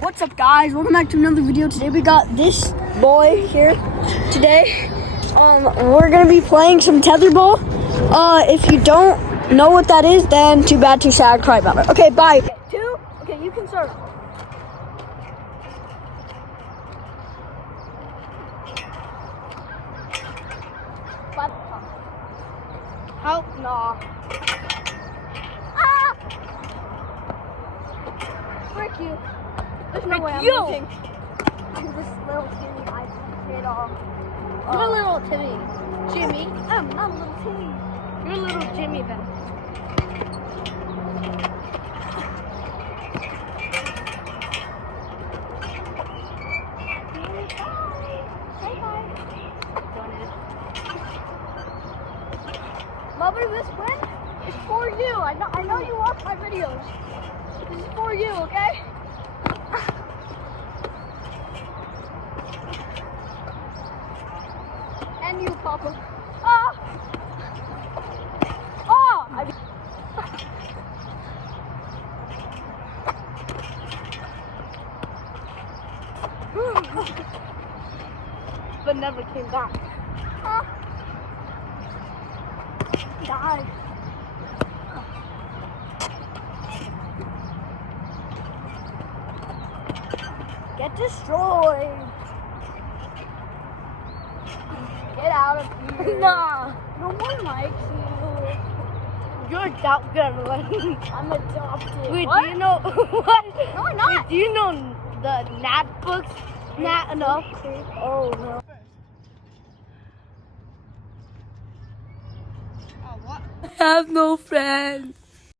What's up, guys? Welcome back to another video. Today we got this boy here. Today, we're gonna be playing some tetherball. If you don't know what that is, then too bad, too sad, cry about it. Okay, bye. Two. Okay, you can start. Help, nah. Ah! Frick you. There's no way I'm losing. I'm this little Timmy. I hit off. You're a little Timmy. Jimmy? I'm not a little Timmy. You're a little Jimmy then. Mother, this win is for you. I know you watch my videos. This is for you, okay? And you, Papa. Ah! Oh! But never came back. Ah! Die. Get destroyed. Get out of here. Nah. No one likes you. You're adopted. I'm adopted. Wait, What? do you know what? No, I'm not. Wait, do you know the Nat books? Nat enough? Oh, no. I have no friends.